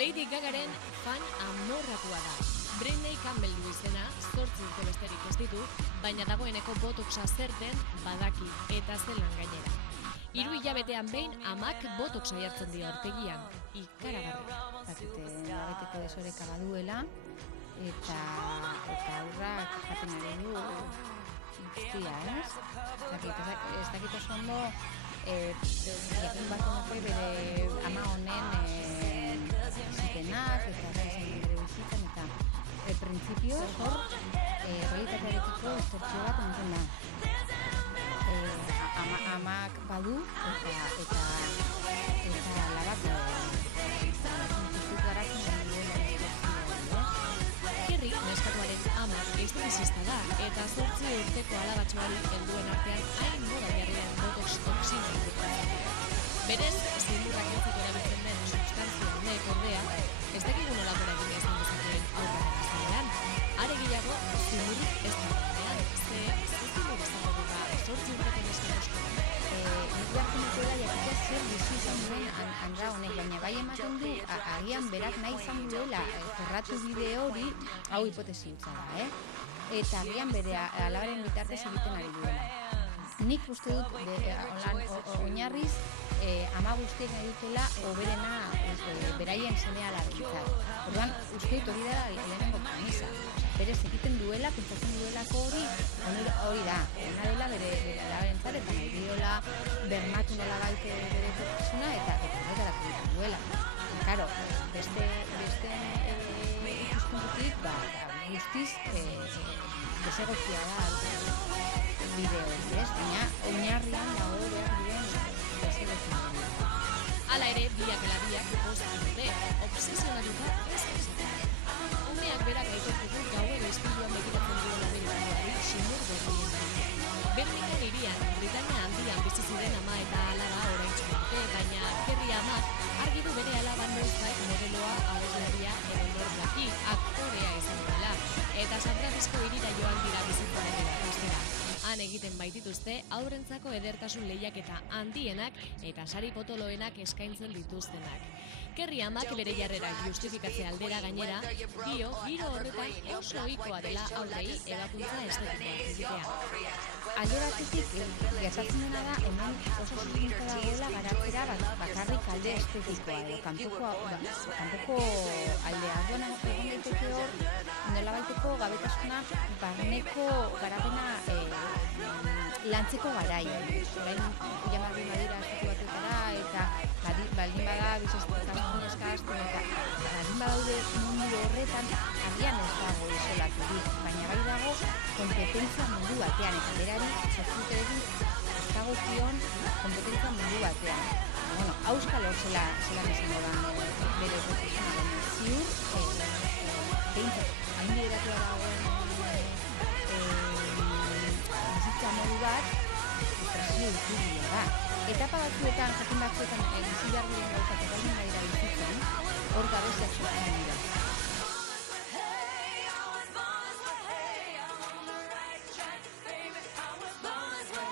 Lady Gagaren fan amorratua da. Britney Campbell du izena, 8 urte besterik ez ditu, baina dagoeneko botoxa zer den badaki eta zelan gainera. 3 hilabetean behin amak botoxa jartzen dio aurpegian, ikaragarri. Beteko desoreka baduela eta aurrak jaten ari du guztia, ez dakit oso ondo jakin bat honek bere ama honen zitenak eta zezen bere bizitzen eta printzipio hor realitatearekiko distortzio bat enten da. Amak badu eta labak Kerry, neskatuaren ama, estetisista da, eta 8 urteko alabatxoari helduen artean hain moda jarrian botox toksina. Berez, zindurrak entzeko erabiltzen den substantzia honek ordea, ez dakigu nolakora egin izan dezakeen aurraren azalean. Are gehiago, zindurik ez da ganean, ze zindur izango duga 8 urteko neskarosko. Nik beharko nukoela jakitea zer bizi izan duen andra honek, baina bai ematen du, agian berak nahi izan duela jorratu bideo hori, hau hipotesi utza da, eta agian bere alabaren bitartez egiten ari duela. Nik uste dut, oinarriz, ama guztiek nahi dutela oberena beraien semea larentzat. Orduan, uste dut hori da lehenengo premisa. Berez egiten duela, pentsatzen duelako hori da. Ona dela bere alabarentzat eta nahi diola bermatu nola baite bere pertsona eta horretarako egiten duela. Karo, beste ikuspuntutik, guztiz desegokia da bideo hori, baina oinarrian dago behar diren desegokia. Hala ere, biak ala biak dute, obsesionatuta ez ezaten. Umeak berak aitortu gauero ispiluan begiratzen duela bere sinur berrien. Birmingham hirian, Britania handian bizi ziren ama eta alaba oraintsu dute, baina Kerry amak argi du bere alaba noizbait modeloa, abeslaria edo norblaki aktorea izan dela, eta San Francisco hirira joan dira bizitzaren ikastera. Han egiten baitituzte aurrentzako edertasun lehiaketa handienak eta sari potoloenak eskaintzen dituztenak. Kerry amak bere jarrerak justifikatzea aldera gainera, dio giro horretan oso ohikoa dela aurrei ebakuntza estetikoa egitea. Alde batetik, gertatzen dena da, hemen oso zuzintza dagoela garatzera bakarrik alde estetikoa edo kanpoko aldea. Orduan egon daiteke hor, nola baiteko gabetasuna barneko garapena lantzeko garaian. Orain jamarri badira estatu batuetara eta baldin bada bizestetasun eskazten eta baldin badaude mundu horretan agian ez dago isolaturik, baina bai dago kompetentzia mundu batean eta berari sortzuterekin ez dagokion kompetentzia mundu batean. Bueno, auskalo zelan izango da bere profesionalen ziur, behintzat, hain bideratua dagoen bizitza modu bat, presio ditugu da. Etapa batzuetan, jakin batzuetan, bizi behar diren gauzak eta baldin badira bizitzen, hor gabeziak sortzen dira.